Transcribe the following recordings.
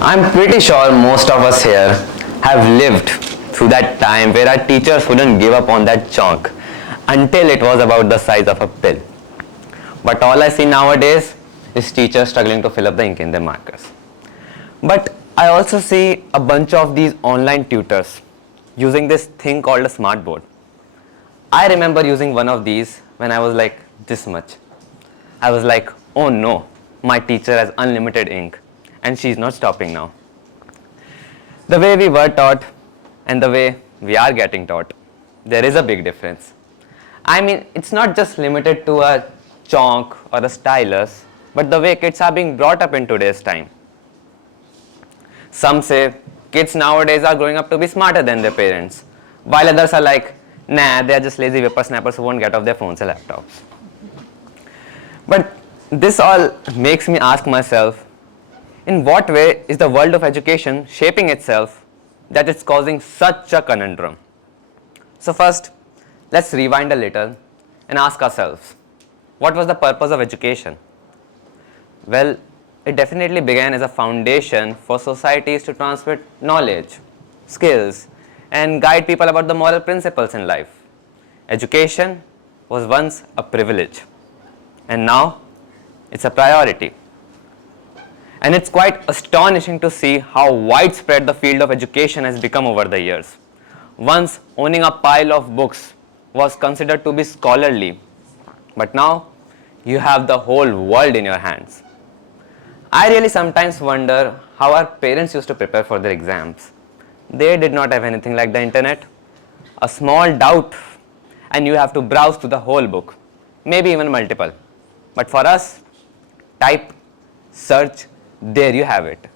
I'm pretty sure most of us here have lived through that time where our teachers wouldn't give up on that chalk until it was about the size of a pill. But all I see nowadays is teachers struggling to fill up the ink in their markers. But I also see a bunch of these online tutors using this thing called a smart board. I remember using one of these when I was like this much. I was like, oh no, my teacher has unlimited ink and she's not stopping now. The way we were taught and the way we are getting taught, there is a big difference. I mean, it's not just limited to a chalk or a stylus, but the way kids are being brought up in today's time. Some say kids nowadays are growing up to be smarter than their parents, while others are like, nah, they are just lazy whippersnappers who won't get off their phones and laptops. But this all makes me ask myself, in what way is the world of education shaping itself that it's causing such a conundrum? So first, let's rewind a little and ask ourselves, what was the purpose of education? Well, it definitely began as a foundation for societies to transmit knowledge, skills, and guide people about the moral principles in life. Education was once a privilege, and now it's a priority. And it's quite astonishing to see how widespread the field of education has become over the years. Once owning a pile of books was considered to be scholarly, but now you have the whole world in your hands. I really sometimes wonder how our parents used to prepare for their exams. They did not have anything like the internet. A small doubt and you have to browse through the whole book, maybe even multiple. But for us, type, search, there you have it.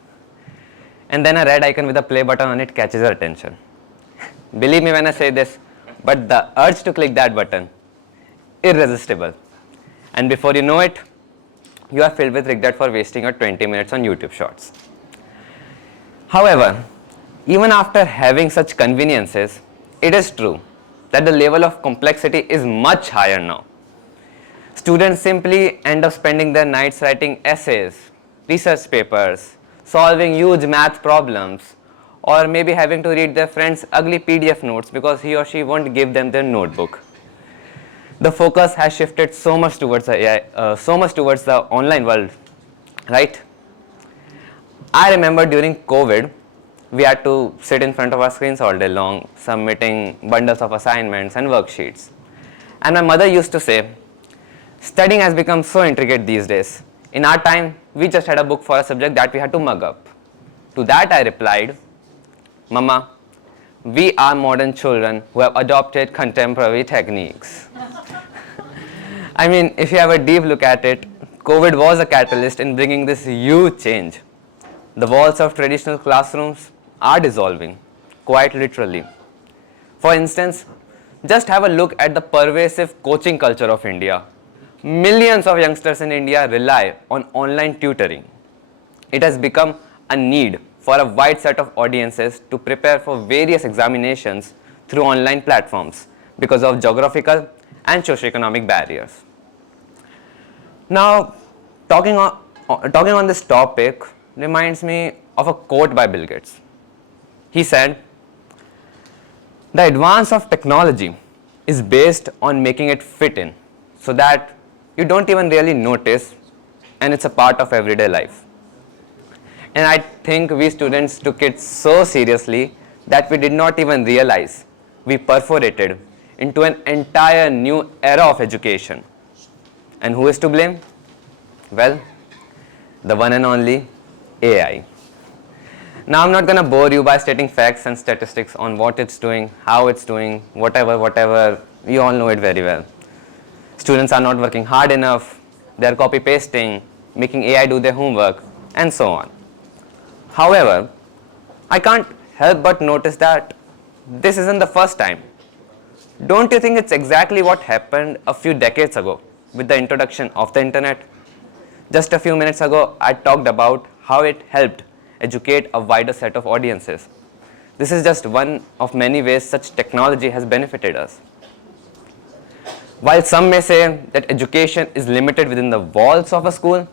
And then a red icon with a play button on it catches your attention. Believe me when I say this, but the urge to click that button, irresistible. And before you know it, you are filled with regret for wasting your 20 minutes on YouTube shorts. However, even after having such conveniences, it is true that the level of complexity is much higher now. Students simply end up spending their nights writing essays, research papers, solving huge math problems, or maybe having to read their friends' ugly PDF notes because he or she won't give them their notebook. The focus has shifted so much towards the AI, so much towards the online world, right? I remember during COVID, we had to sit in front of our screens all day long, submitting bundles of assignments and worksheets. And my mother used to say, studying has become so intricate these days. In our time, we just had a book for a subject that we had to mug up. To that I replied, Mama, we are modern children who have adopted contemporary techniques. I mean, if you have a deep look at it, COVID was a catalyst in bringing this huge change. The walls of traditional classrooms are dissolving, quite literally. For instance, just have a look at the pervasive coaching culture of India. Millions of youngsters in India rely on online tutoring. It has become a need for a wide set of audiences to prepare for various examinations through online platforms because of geographical and socioeconomic barriers. Now, talking on this topic reminds me of a quote by Bill Gates. He said, "The advance of technology is based on making it fit in so that you don't even really notice and it's a part of everyday life." And I think we students took it so seriously that we did not even realize we perforated into an entire new era of education. And who is to blame? Well, the one and only AI. Now I'm not going to bore you by stating facts and statistics on what it's doing, how it's doing, whatever, you all know it very well. Students are not working hard enough, they're copy pasting, making AI do their homework, and so on. However, I can't help but notice that this isn't the first time. Don't you think it's exactly what happened a few decades ago with the introduction of the internet? Just a few minutes ago, I talked about how it helped educate a wider set of audiences. This is just one of many ways such technology has benefited us. While some may say that education is limited within the walls of a school,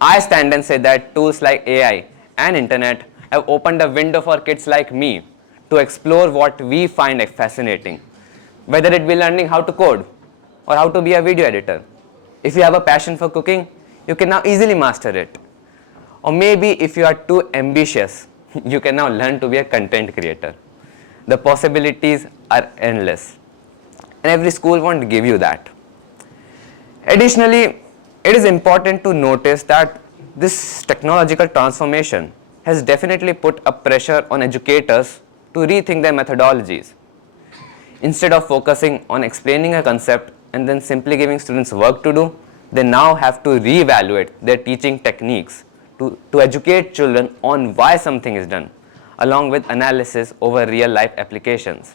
I stand and say that tools like AI and internet have opened a window for kids like me to explore what we find fascinating, whether it be learning how to code or how to be a video editor. If you have a passion for cooking, you can now easily master it. Or maybe if you are too ambitious, you can now learn to be a content creator. The possibilities are endless, and every school won't give you that. Additionally, it is important to notice that this technological transformation has definitely put a pressure on educators to rethink their methodologies. Instead of focusing on explaining a concept and then simply giving students work to do, they now have to reevaluate their teaching techniques to educate children on why something is done, along with analysis over real-life applications.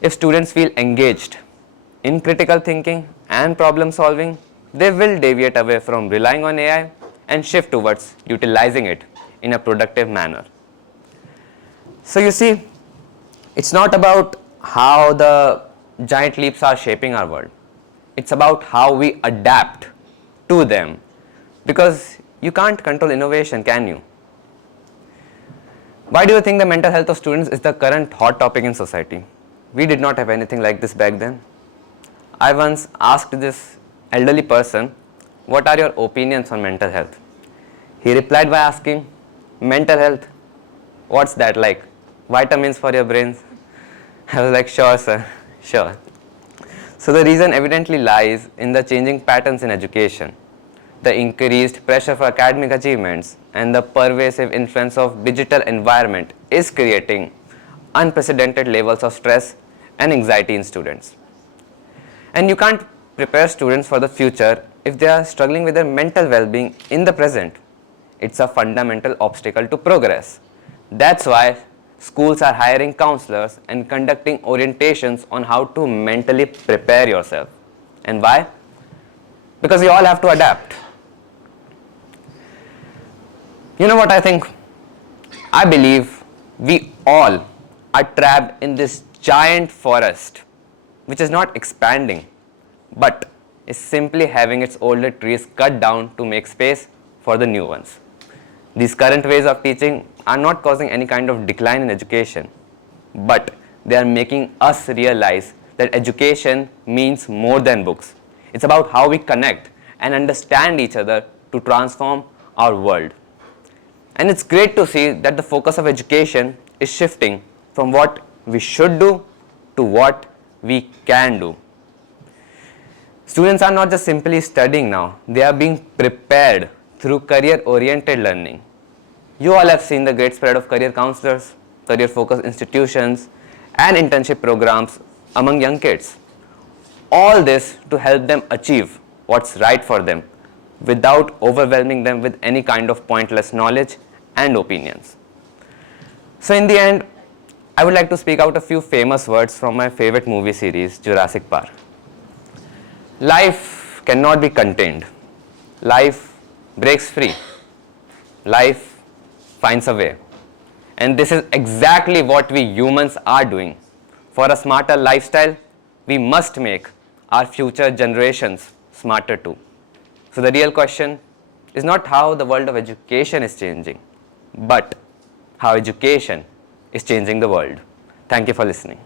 If students feel engaged in critical thinking and problem solving, they will deviate away from relying on AI and shift towards utilizing it in a productive manner. So you see, it's not about how the giant leaps are shaping our world. It's about how we adapt to them, because you can't control innovation, can you? Why do you think the mental health of students is the current hot topic in society? We did not have anything like this back then. I once asked this elderly person, what are your opinions on mental health? He replied by asking, mental health? What's that like? Vitamins for your brains? I was like, sure sir, sure. So the reason evidently lies in the changing patterns in education, the increased pressure for academic achievements, and the pervasive influence of digital environment is creating unprecedented levels of stress and anxiety in students. And you can't prepare students for the future if they are struggling with their mental well-being in the present. It's a fundamental obstacle to progress. That's why schools are hiring counselors and conducting orientations on how to mentally prepare yourself. And why? Because we all have to adapt. You know what I think? I believe we all are trapped in this giant forest, which is not expanding, but is simply having its older trees cut down to make space for the new ones. These current ways of teaching are not causing any kind of decline in education, but they are making us realize that education means more than books. It's about how we connect and understand each other to transform our world. And it's great to see that the focus of education is shifting from what we should do to what we can do. Students are not just simply studying now, they are being prepared through career-oriented learning. You all have seen the great spread of career counselors, career-focused institutions, and internship programs among young kids. All this to help them achieve what's right for them without overwhelming them with any kind of pointless knowledge and opinions. So in the end, I would like to speak out a few famous words from my favorite movie series, Jurassic Park. Life cannot be contained. Life breaks free. Life finds a way. And this is exactly what we humans are doing. For a smarter lifestyle, we must make our future generations smarter too. So the real question is not how the world of education is changing, but how education is changing the world. Thank you for listening.